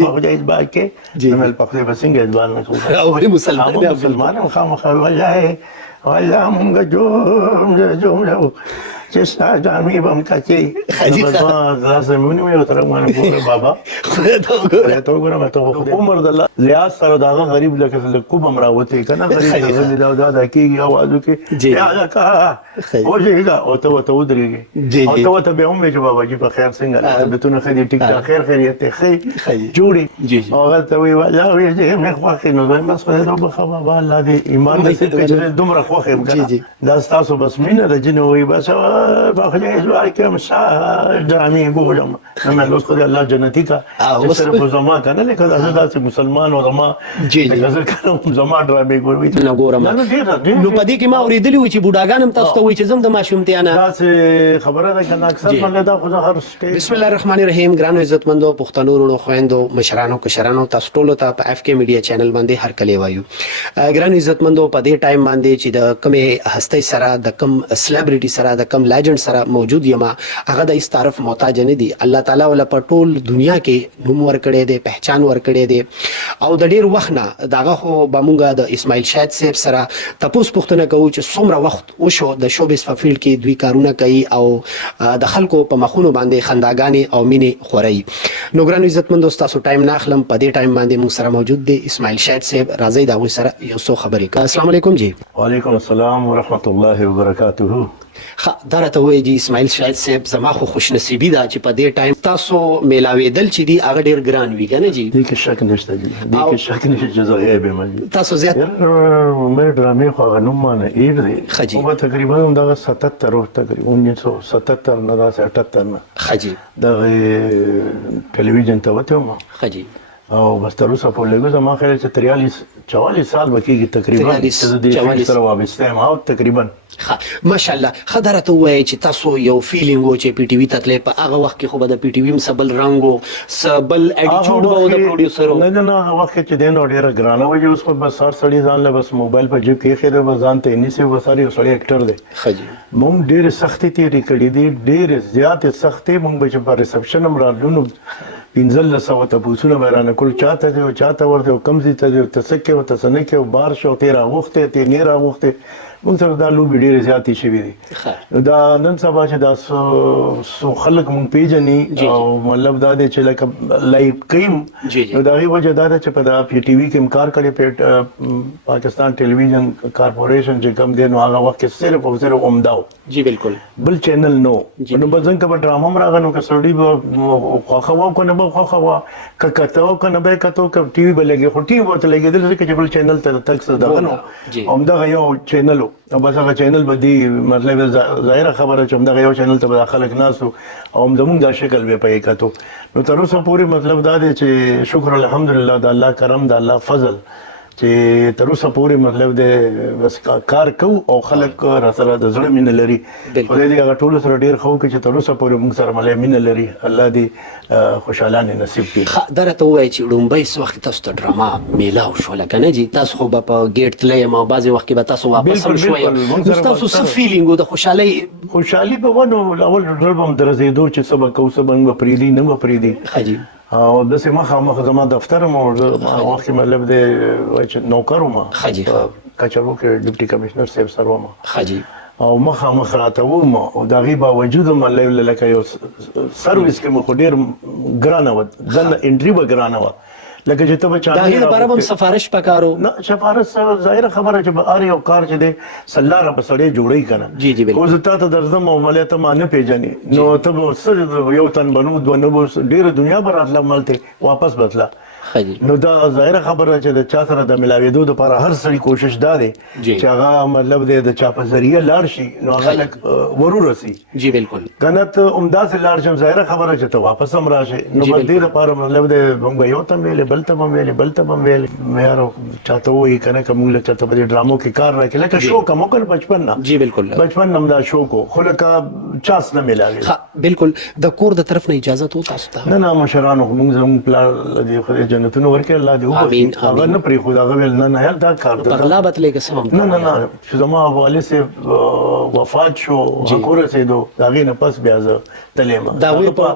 خدای اتباع کې نو مل پخې بسنګ اتباع نه کوو او ولې مسلمان دی مسلمان خامخا وجه والله مونږ جوړ چې ستا جامې به هم کچې لازمونه مې ورته باندې ګوره بابا خدای ته وګوره ته وګوره ته عمر د الله لیاس سره دغه غریب لکه کوم هم راوتی کنه غریب دا کېږي اوازو کې یا کا وځيګا او ته ودرېږي او ته به هم چې بابا جی په خیر څنګه بتونه خدي ټیک ټاک خیر خیریت خیر جوړي او هغه ته وی والله وی چې مې خوښ نو زه بس خدای ته بخوا بابا الله دې ایمان دې چې دومره خوښ یم کنه دا تاسو بس مینه د جنوي بس باخدای زوال کې مسا درامي ګورم نو لوس خدای الله جنتی کا چې صرف زما کنه لکه دا چې مسلمان او زما لکه کنه زما درامي ګوروي نه ګورم نو پدې کې ما اوریدلی و چې بوډاګان هم تاسو ته وایي چې زم د ماشومتیا نه دا څه خبره ده کنه اکثر باندې دا خو هر سټیج. بسم الله الرحمن الرحیم. ګرانو عزتمندو پښتنو ورونو خويندو مشرانو کشرانو تاسو ټول ته په اف کې میډیا چینل باندې هر کله وایو. ګرانو عزتمندو په دې ټایم باندې چې د کومه هستۍ سره د کوم سلیبریټي سره د کوم لیجند سره موجود یم هغه د استعارف محتاج نه دي. الله تعالی ول په ټول دنیا کې نوم ورکړي دي پہچان ورکړي دي او د ډیر وخت نه داغه خو بمونګه د اسماعیل شاهد صاحب سره تاسو پوښتنه کوو چې څومره وخت وشو د شوبس په فیلډ کې دوی کارونه کوي او د خلکو په مخونو باندې خنداګانې او مینې خوري. نو ګرانو عزتمندو تاسو ټایم نه اخلم په دې ټایم باندې موږ سره موجود دي اسماعیل شاهد صاحب. راځي دا غوي سره یو څو خبرې. السلام علیکم جی. وعلیکم السلام ورحمت الله وبرکاته. دا راته وایي جی اسماعیل شاهد صاحب زما خو خوش نصیبی ده چې په دې ټایم تاسو میلاویدل چې دی هغه ډیر ګران وی کنه جی. دې کې شک نشته جی دې کې شک نشته چې زه یې به مې تاسو زیات مې ډرامې خو غنوم نه ایر دی خو تقریبا دا 77 تقریبا 1977 نه 78 نه خجی دا ټلویزیون ته وته ما خجی او بس تر اوسه په لګو زما خیال چې 44 سال بکیږي تقریبا چې د دې سره وابسته ما او تقریبا ماشاءالله خدرته وای چې تاسو یو فیلینګ و چې پی ټی وی ته په هغه وخت کې خو به د پی ټی وی سبل رنگو سبل اټیټیوډ او د پروډوسر نه هغه وخت چې دین ډیره ګرانه وای اوس په بس سر سړی ځان له بس موبایل په جیب کې خېره وزان ته نيسي وساري سړی اکټر دی خجی مونږ ډیره سختي تیری کړې دي ډیره زیات سختي مونږ به په ریسپشن هم رالو 1500 ته پوسونه بیرانه کول چاته دی او چاته ورته کمزې ته دی تسکه او تسنکه او بار شو تیرا وخته تی نه را وخته موږ سره دا لوبي ډیره زیاتې شوې دي. دا نن سبا چې دا سو خلک مونږ پیژني او مطلب دا دی چې لکه لایو کیم نو دا غي وجه دا چې په دا پی ټی وی کې کار کړي په پاکستان ټلویزیون کارپوریشن چې کم دی نو هغه وخت صرف او صرف اومداو جی بالکل بل چینل نو بزن کا ډرامه راغنو که سړی خو خو کنه خو خو کته کنه به کته ک ټي وی بلګي خو ټي وی ورته لګیدل چې بل چینل ته تک څه دا نو اومدا یو چینل او بس هغه چینل بدی مطلب ظاهره خبره چې موږ یو چینل ته داخله ناسو او موږ دا شکل به پې کاتو نو تر اوسه پوری مطلب دا دی چې شکر الحمدلله د الله کرم د الله فضل چې تر اوسه پوری مطلب دې بس کار کو او خلک را سره د زړه مين لري خدای دې هغه ټول سره ډیر خو کې چې تر اوسه پوری موږ سره ملي مين لري الله دې خوشالانه نصیب کړي. درته وای چې ډومبې وخت تاسو ته ډراما میلاو شو لکه نه جی تاسو خو په ګیټ تلې ما بعضي وخت کې به تاسو واپس هم شوي تاسو څه فیلینګ د خوشحالي په ونه اول ډول هم درځېدو چې سبا کو سبا نو پریدي نو پریدي خجی او د سیمه خامخ زما دفتر مو وخت مطلب د نوکر ما خجی کچرو کې ډیپټي کمشنر صاحب سره ما خجی او مخ راته و ما او دا غي باوجود مطلب لکه یو سرویس کې مخ ډیر ګرانه و ځنه انټری به ګرانه و لکه چې ته بچا دا هی لپاره هم سفارش پکارو نه سفارش ظاهر خبره چې ار یو کار چې دی سلاره په سړی جوړی کنه جی جی بالکل او زه ته درځم او ملته ما نه پیژنې نو ته سره یو تن بنو دو نو ډیره دنیا براتله ملته واپس بدلا نو دا ظاهر خبره چې د چا سره د ملاویدو لپاره هر سړي کوشش دا دی چې هغه مطلب د چا په ذریعہ لاړ شي نو هغه ورور راسي جی بالکل کنه ته عمدہ سے لاړ شم ظاهر خبره چې ته واپس هم راشي نو بل دې لپاره مطلب د موږ یو تم ویل بل تم ویل مې یارو چاته وای کنه کوم له چاته په ډرامو کې کار راکړه لکه شو کوم کل بچپن نه جی بالکل بچپن نم دا شو کو خلک چاس نه ملاوي بالکل د کور د طرف نه اجازه تو تاسو ته نه مشرانو موږ زموږ پلان د جنتونو ورکړي الله دې وبخي هغه نه پرې خو هغه ول نه نه دا کار په غلا بتلې قسم نه چې زما والد سي وفات شو کور رسیدو دا غي نه پس بیا زه تلم دا وی په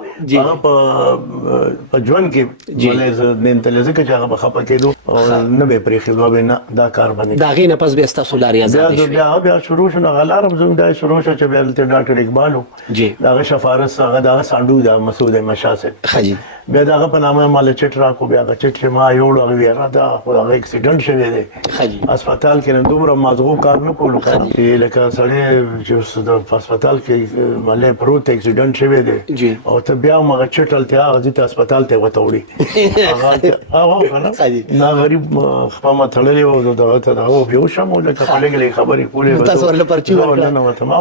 ژوند کې ولې زه نن تل ځکه چې هغه بخپه کېدو نه به پرې خېدو به نه دا کار باندې دا غي نه پس بیا تاسو لاري آزاد شي بیا شروع شو غلارم زوم دا شروع شو چې بیا ډاکټر اقبالو جی دا شفارس هغه دا سانډو دا مسعود مشاسه خجی بیا دا په نامه مال چټ را کو بیا چټ ما یوړ هغه ویرا دا هغه اکسیډنټ شوی دی خجی هسپتال کې دومره مازغو کار نه کولو چې لکه سړی چې د هسپتال کې مالې پروت اکسیډنټ شوی دی او ته بیا مغه چټل ته هغه د هسپتال ته وتوړي هغه کنه نا غریب خپل تړلې و دغه ته دا و یو شمو لکه په لګلې خبرې کولې تاسو ورله پرچی ورته ما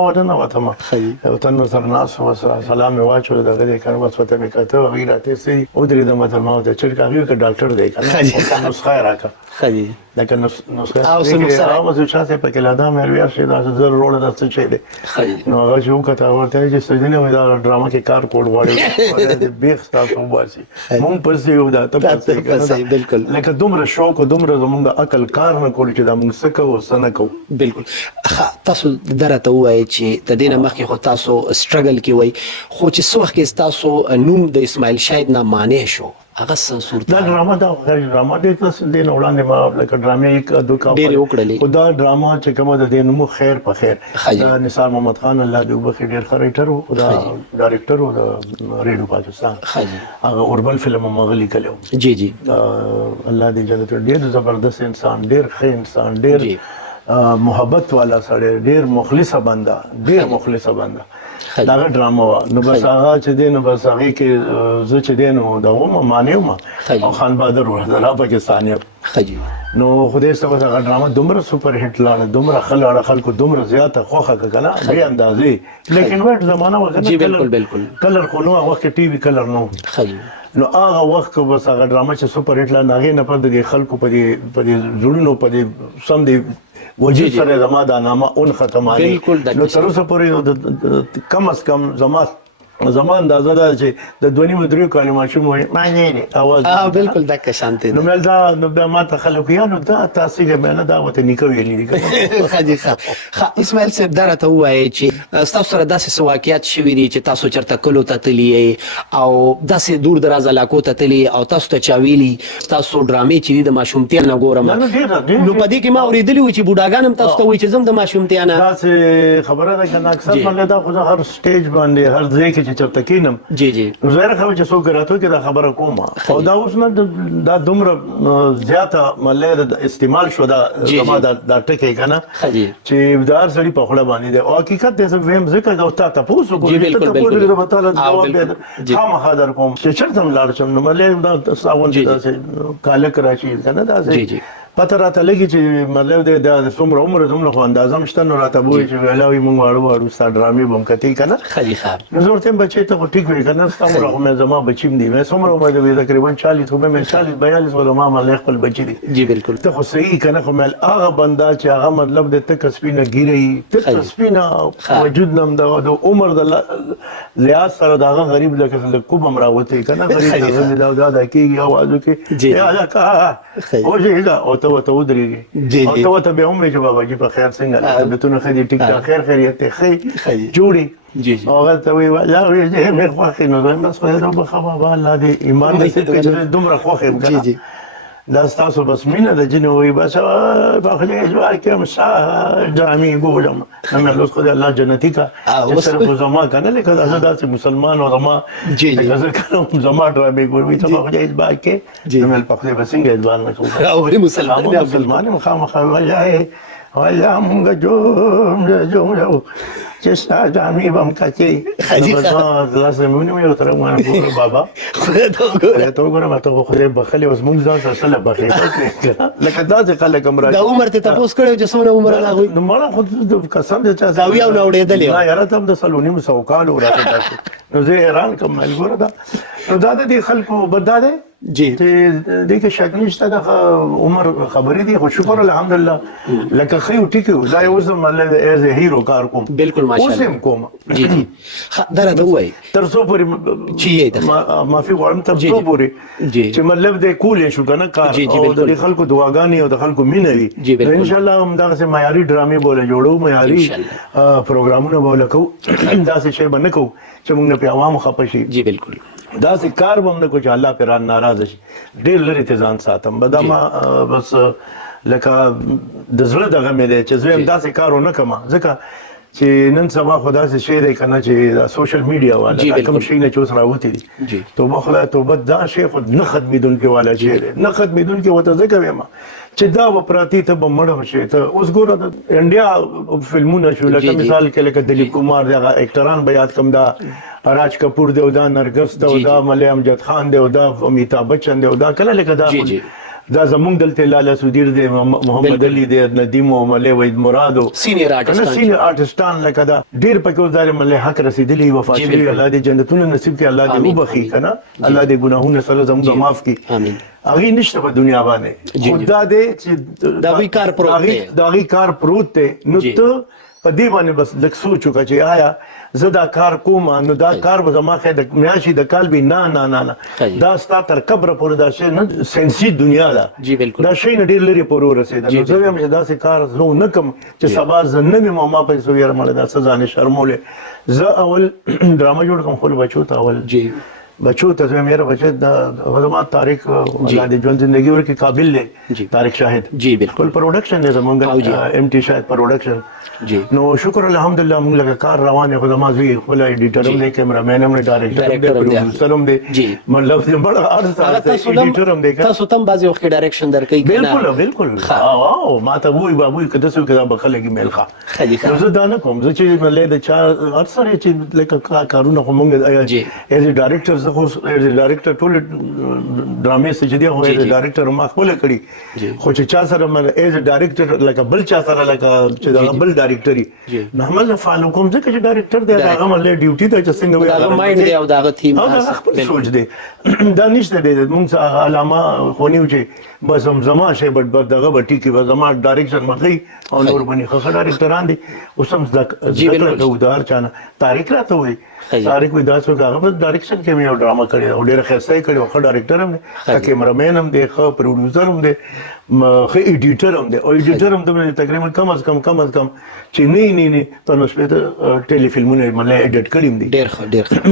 او تنو سره ناس و سلام واچو دغه کار وسوته میکاته غیراته سي او درې د مته ما ته چرګاوی ک ډاکټر دی کنه نسخه راکړه خجی لکه نسخه او څه چاته په کې لادا مې بیا شي دا زر روړ د څه چي دی نو هغه چې وکړه ورته چې سجنه وې دا ډراما کې کار کول غواړي د بیخ تاسو واسي مونږ پسې یو دا ته پسې بالکل لکه دومره شوق دومره زمونږ عقل کار نه کول چې دا موږ څه کوو څه نه کوو بالکل تاسو درته وایي چې د دینه مخکې خو تاسو سټرګل کې وای خو چې څو وخت کې تاسو نوم د اسماعیل شاهد نه معنی شو هغه صورت دا ډراما دا غیر ډراما د تاسو د وړاندې ما لکه ډرامې یک دوه کا ډېر وکړلې او دا ډراما چې کومه د دین مو خیر په خیر نثار محمد خان الله دې وبخښي ډېر ښه رائټر او دا ډایرکټر او د ریډیو پاکستان هغه اوربل فلم مغلی کلو جی الله دې جنت ډېر زبردست انسان ډېر ښه انسان ډېر محبت والا سره ډېر مخلص بنده دا ډراما نو بس هغه چې دین بس هغه کې زه چې دین دا و مانیو او خان بهادر ورته پاکستاني خجی نو خدای سبا هغه ډراما دومره سپر هټ لاړه دومره خلکو دومره زیاته خوخه کنه به اندازې لیکن وخت زمانہ وغه بالکل کلر خو نو وخت ټي وي کلر نو خجی نو هغه وخت بس هغه ډراما چې سپر هټ لاړه هغه نه پر د خلکو په دې جوړونو په دې سم دی وجود سره زما دا نامه اون ختمانه نو تر اوسه پورې کم از کم زما اندازه ده چې د 2.5 کالو ماشوم وایي معنی نه اواز بالکل دغه شانتي نو مل دا نو بیا ما ته خلک یانو دا تاسو یې مې نه دا وته نیکو ویلې دي خاجي اسماعیل صاحب درته وایي چې تاسو سره داسې واقعیت شوي دي چې تاسو چرته کلو ته تللی او داسې دور دراز علاقو ته تللی او تاسو ته چاویلی تاسو ډرامې چې د ماشومتیا نه ګورم نو په دې کې ما اوریدلی و چې بوډاګان هم تاسو ته وایي چې زم د ماشومتیا نه داسې خبره ده کنه اکثر باندې دا خو هر سټیج باندې هر ځای کې چې چرته کینم جی زه خبر چې څوک راته کې دا خبره کومه او دا اوس نه دا دومره زیاته ملې استعمال شو دا زما دا ټکی کنه چې دار سړي په خله باندې او حقیقت دې ویم ځکه دا تاسو پوسو کوی ته پوسو د بتاله جواب هم خاطر کوم چې چرته لاړ شم نو ملې دا ساون دې کاله کراشي کنه دا جی پته راته لګي چې مطلب د څومره عمر دومره خو اندازه مشته نو راته وایي چې ویلاوي مونږ واړو ستا ډرامې به هم کتې که نه خلي خاب نو زه ورته یم بچی ته خو ټیک وایي که نه ستا عمره خو مې زما بچي هم دي مې څومره عمر دی تقریبا 40 خو مې 40 42 ولا ما مالې خپل بچي دي جی بالکل ته خو صحیح که نه خو مې هغه بنده چې هغه مطلب د تکه سپینه ګیرې تکه سپینه وجود نه هم د عمر د لحاظ سره د هغه غریب لکه کوب هم راوتی که نه غریب دا کېږي اوازو کې یا هلکه اوجې او ته ورته ودرېږي او ته ورته بیا هم وایي چې باباجي په خیر څنګه طبیعتونه ښه دي ټیک ټاک خیر خیریت دی ښې جوړې او هغه ته وایي والله مې خوښ نو دویم بس خدای ته وبخښه بابا الله دې ایمان نصیب کړي چې دومره خوښ یم که نه دا ستاسو بس مینه د جنې وایي بس په خدای ژوند کې هم جامې ګورم مې لوس خدای الله جنتي کا چې صرف زما که نه لکه زه داسې مسلمان او زما لکه زه که نه زما ډرامې ګورم ته په خدای ژوند کې نو مې په خدای به څنګه ژوند نه کوم مسلمان یم خامخا والله مونږ جوړ چې ستا جامې به هم کتې داسې مې ونیو یو طرف باندې ګوره بابا خدای ته وګوره ما ته خو خدای بخلې اوس مونږ ځان سره څه له بخې لکه داسې خلک هم راځي دا عمر ته تپوس کړی چې څومره عمر هغوی نو مړه خو قسم دی چې دا اویا نه اورېدلې نه یاره ته هم د 2.5 کالو راته داسې نو زه حیران کړم مې ګوره دا نو دا د دې خلکو بد دا دی جی ته دې کې شک نشته د عمر خبرې دي خو شکر الحمدلله لکه خو ټیکو دا یو زم الله ایز هیرو کار کوم بالکل ماشاءالله اوسم کوم جی جی دا وای تر څو پورې چې ما فی غواړم تر څو پورې جی چې مطلب دې کولې شو کنه کار او د خلکو دعاګانې او د خلکو مینه وي ان شاء الله هم دا سه معیاري ډرامې بوله جوړو معیاري پروګرامونه بوله کو دا څه شی باندې کو چې موږ په عوام خپشي جی بالکل دا سه کار باندې کو چې الله پر ناراض شي ډېر لري ته ځان ساتم بدما بس لکه د زړه دغه مې دی چې زه هم دا سه کارونه کوم ځکه چې نن سبا خدا سه شی دی کنه چې سوشل میډیا والا کوم شي نه چوس راوتی دي توبه خدای توبه دا شی خود نه ختمېدونکي والا شی نه ختمېدونکي وته ځکه وایم چې دا وپراتی ته بمړ شي ته اوس ګوره د انډیا فلمونه شو لکه مثال کې لکه دلیپ کمار دغه اکټران به یاد کم دا راج کپور دی او دا نرګس دی او دا ملي امجد خان دی او دا امیتاب بچن دی او دا کله لکه دا زمونږ دلته لاله سودیر دی محمد علي دی ندیم او ملي وحید مراد سینیر آرټستان لکه دا ډیر پکې وزاره ملي حق رسیدلی وفات شوی الله دې جنتونه نصیب کړي الله دې وبخي کنه الله دې ګناهونه سره زموږ معاف کړي امين اغه نشته په دنیا باندې خدا دې چې دا وی کار پروت دی دا وی کار پروت دی نو ته په دې باندې بس لک سوچو چې آیا زه دا کار کوم نو دا کار به زما خې د میاشي د کال به نه دا ستا تر قبر پورې دا شی نه سنسي دنیا دا جی بالکل دا شی نه ډیر لري پورې رسیدل نو زه هم دا سه کار زه نه کوم چې سبا زنه مې ما په سو یې مړه دا سزا نه شرمولې زه اول ډرامه جوړ کوم خپل بچو ته اول جی بچو ته مې بچا د خدمات طارق الله دې ژوند ژوندۍ ورکړي قابل دی طارق شاهد جی بالکل پروډکشن دی زمونږ ام ټي شاهد پروډکشن جی نو شکر الحمدلله موږ لکه کار روان یو خدمات وی خپل ایډیټر هم دی کیمرامین هم دی ډایرکټر هم دی پروډوسر هم دی مطلب دې بڑا ارزه ایډیټر هم دی تاسو تم بعضی وخت ډایرکشن درکې بالکل او ما ته وای بابوي کده څو کده بخلګي میلخه نو زه دا نه کوم زه چې ملي د چا اکثر چې لکه کارونه کومه ایز ډایرکټر زه خو ایز ډایرکټر ټول ډرامې چې دی هو ایز ډایرکټر ما خپل کړی خو چې چا سره مله ایز ډایرکټر لکه بل چا سره لکه چې دا بل ډایرکټري محمد فالو کوم ځکه چې ډایرکټر دی هغه مله ډیوټي ته چې څنګه وي هغه مایند دی او دا تھیم خپل سوچ دی دا نشته دی موږ علامه خونیو چې بس هم زما شی بټ دغه بټی کې زما ډایرکشن مخې او نور باندې خخ ډایرکټران دي اوس هم ذکر ودار چانه تاریخ راته وي تاریخ وي دا څو هغه په ډایرکشن کې مې یو ډرامه کړی او ډېر ښه کړی او ښه ډایرکټر هم دی کیمرامین هم دی ښه پروډوسر هم دی ښه ایډیټر هم دی او ایډیټر هم د تقریبا کم از کم چې نه په نو شپه ټیلی فلمونه مله ایډیټ کړیم دي ډېر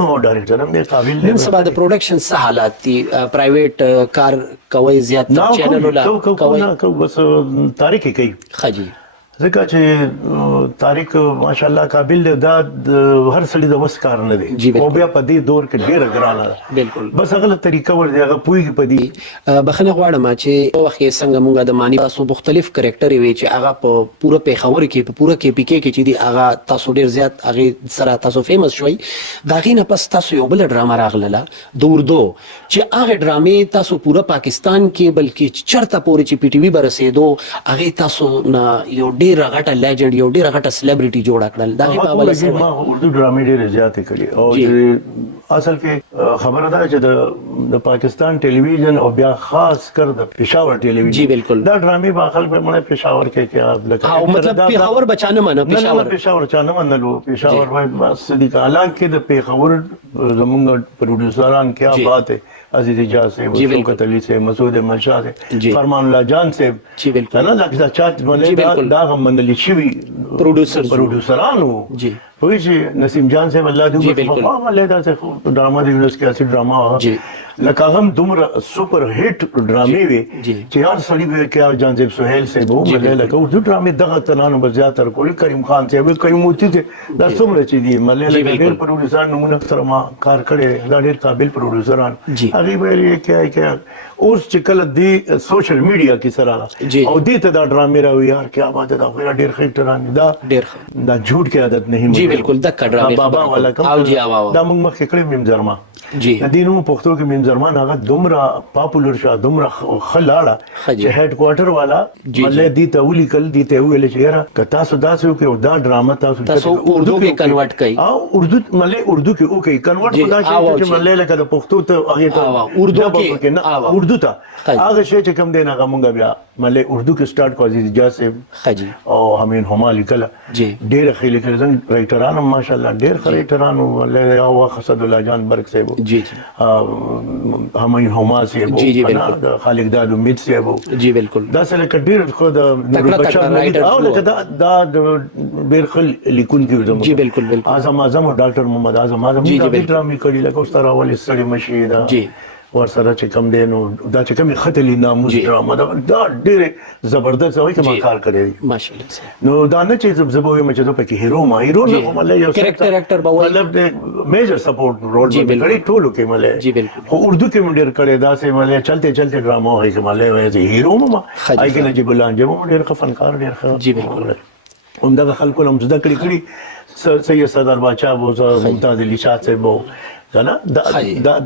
نو ډایرکټر هم دی قابل دی نن سبا د پروډکشن څه حالات دي پرایویټ کار کوي زیات چینل ولا کوي بس تاریخ کوي خجی ځکه چې تاریخ ماشاءالله قابل دی دا هر سړي د وس کار نه دی او بیا په دې دور کې ډېر ګرانه ده بالکل بس هغه طریقه ور دی هغه پویږي په دې بخنه غواړم چې وخت څنګه مونږه د معنی تاسو مختلف کریکټر وي چې هغه په پوره پیښور کې په پوره کې پی کې چې دی هغه تاسو ډېر زیات هغه سره تاسو فیمس شوي دا غینه پس تاسو یو بل ډرامه راغله دوردو چې هغه ډرامې تاسو پوره پاکستان کې بلکې چرته پورې چې پی ټی وی برسېدو هغه تاسو نه یو ډیر غټه لیجند یو ډیر غټه سلیبریټي جوړ کړل دا په بل سره ما اردو ډرامې ډېر زیات کړي او اصل کې خبره ده چې د پاکستان ټلویزیون او بیا خاص کر د پېښور ټلویزیون جی بالکل دا ډرامې په خلک په مړه پېښور کې کیا لکه او مطلب پېښور بچانه منه پېښور چانه منلو پېښور وای صدیق اعلان کې د پېښور زمونږ پروډوسران کیا بات ہے عزیز اجاز سے شوکت علی سے مسعود احمد شاہ سے فرمان اللہ جان سے جی بالکل نا دا چات مله دا هم منلی شوی پروډوسرانو جی وای چې نسیم جان سے الله دې په مله دا څه ډرامه دی نس کې اسی ډرامه لکه هم دومره سپر هټ ډرامې وي چې هر سړي به کې جانزیب سہیل سے وو مله لکه او ډرامې دغه تنانو بزیاتر کولی کریم خان سے وی کریم موتی ته دا څومره چې دی مله لکه ډېر پروډوسر نمونه سره ما کار کړي دا ډېر قابل پروډوسران هغه ویلي کې اوس چې کله دی سوشل میډیا کې سره او دې ته دا ډرامې راوي یار کیا بات ده دا ډېر خټران دا جھوٹ کی عادت نہیں جی بالکل دک ډرامې بابا والا کوم دا موږ مخکې کړی مم زرما جی. د دې نوم پښتو کې منځرمان هغه دومره پاپولر شو دومره خلاړه ښه جی. چې هډ کوارټر والا جی. مله دي ته ولیکل دي ته ویل چې یاره که تاسو داسې وکړو او دا ډرامه تاسو اردو کې کنورټ کړئ او اردو کې اوکې کنورټ جی. خدا آوا چې جی. مله لکه د پښتو ته هغه ته آوا. اردو کې. نه آوا. اردو ته ښه. هغه شی چې کوم دی هغه مونږ بیا مله اردو کې سٹارټ کو عزیز جا سے خجی او همین همالی کله جی. ډېر خېل کړي څنګه رائټرانو ماشاءالله ډېر رائټرانو له او حسد الله جان برک صاحب جی جی همین هما صاحب جی جی بالکل خالق داد امید صاحب جی بالکل دا سره کډیر خو د نور بچا او لکه دا ډېر خل لیکون کې جی بالکل بالکل اعظم ډاکټر محمد اعظم جی جی دا بالکل ډرامې کړي لکه استاد اول سړی مشي دا جی ور سره چې کم دی نو دا چې کم خطلی ناموس ډرامه دا ډېر زبردست وای چې ما کار کړی ماشاءالله نو دا نه چې زبوي مچ ته پکې هیرو ما هیرو نه مله یو کریکټر به مطلب میجر سپورټ رول کړی ټولو کې مله جی بالکل خو اردو کې مډیر کړی دا سه مله چلتے ډرامه وای چې مله وای هیرو ما آی کې نجیب الله انجم ډېر فنکار ډېر ښه جی بالکل همدغه خلکو هم زده کړی سید صدر بادشاہ وو ممتاز علی شاه صاحب وو کنه دا